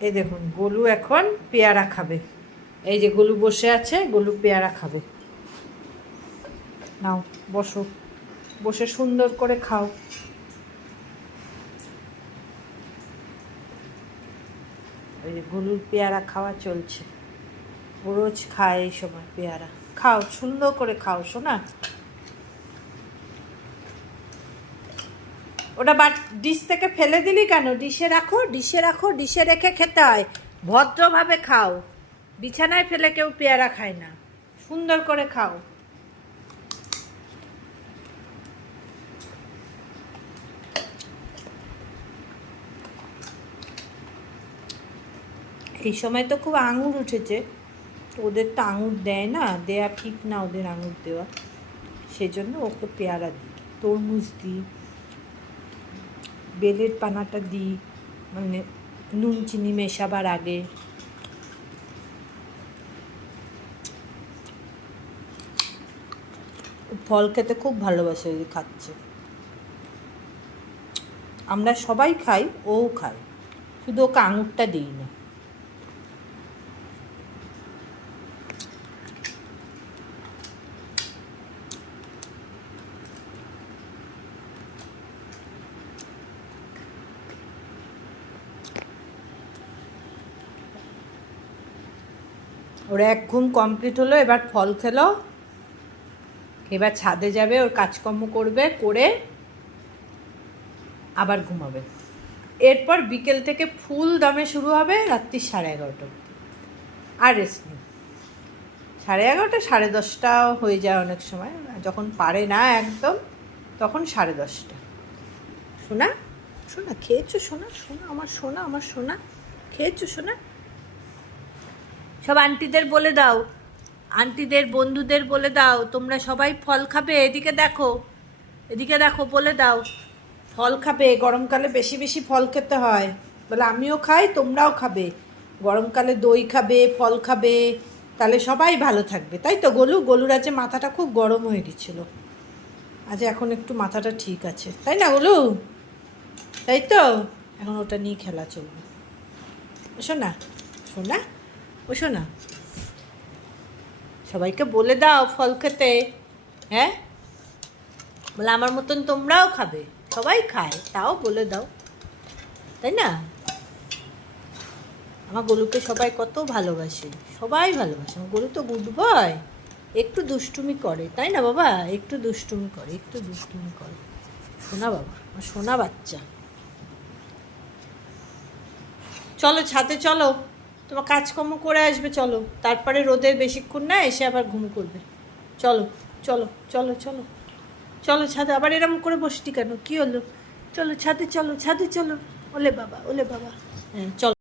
এই দেখুন গোলু এখন পেয়ারা খাবে। এই যে গোলু বসে আছে, গোলু পেয়ারা খাবে। নাও বসো, বসে সুন্দর করে খাও। ওই যে গোলুর পেয়ারা খাওয়া চলছে, ও রোজ খায় এই সময় পেয়ারা। খাও, সুন্দর করে খাও শোনা। ওটা ডিশ থেকে ফেলে দিলি কেন? ডিশে রাখো, ডিশে রাখো, ডিশে রেখে খেতে হয়। ভদ্রভাবে খাও, বিছানায় ফেলে কেউ পেয়ারা খায় না। সুন্দর করে খাও। এই সময় তো খুব আঙুর উঠেছে, ওদের তো আঙুর দেয় না, দেয়া ঠিক না ওদের আঙুর দেওয়া। সেজন্য ওকে পেয়ারা দিই, তরমুজ দিই, বেলের পানাটা দিই, মানে নুন চিনি মেশাবার আগে। ফল খেতে খুব ভালোবাসে, ওই খাচ্ছে। আমরা সবাই খাই, ও খায়, শুধু ওকে আঙুরটা দিই না। ওর এক ঘুম কমপ্লিট হলো, এবার ফল খেলো, এবার ছাদে যাবে, ওর কাজকর্ম করবে, করে আবার ঘুমাবে। এরপর বিকেল থেকে ফুল দমে শুরু হবে রাত্রি 11:30 অবধি। আর রেস্ট নেই। 11:30, 10:30 হয়ে যায় অনেক সময়, যখন পারে না একদম তখন 10:30। শোনা, শোনা খেয়েছো? শোনা, শোনা আমার শোনা, আমার শোনা খেয়েছো? শোনা, সব আন্টিদের বলে দাও, আন্টিদের বন্ধুদের বলে দাও তোমরা সবাই ফল খাবে। এদিকে দেখো, এদিকে দেখো, বলে দাও ফল খাবে। গরমকালে বেশি বেশি ফল খেতে হয়, বলে আমিও খাই, তোমরাও খাবে। গরমকালে দই খাবে, ফল খাবে, তাহলে সবাই ভালো থাকবে। তাই তো গোলু? গোলুর আজ মাথাটা খুব গরম হয়ে গেছিল, আজ এখন একটু মাথাটা ঠিক আছে, তাই না গোলু? তাই তো, এখন ওটা নিয়ে খেলা চলবে। শোনা, শোনা, ও শোনা, সবাইকে বলে দাও ফল খেতে। হ্যাঁ, বলে আমার মতন তোমরাও খাবে, সবাই খায়, তাও বলে দাও, তাই না? আমার গোলুকে সবাই কত ভালোবাসে, সবাই ভালোবাসে। আমার গোলু তো গুড বয়, একটু দুষ্টুমি করে, তাই না বাবা? একটু দুষ্টুমি করে, একটু দুষ্টুমি করে। শোনা বাবা, আমার শোনা বাচ্চা। চলো ছাদে চলো, তোমার কাজকর্ম করে আসবে, চলো, তারপরে রোদের বেশিক্ষণ না এসে আবার ঘুম করবে। চলো চলো চলো চলো চলো ছাদে। আবার এরম করে বসটি কেন? কী হলো? চলো ছাদে, চলো ছাদে চলো। ওলে বাবা, ওলে বাবা। হ্যাঁ চলো।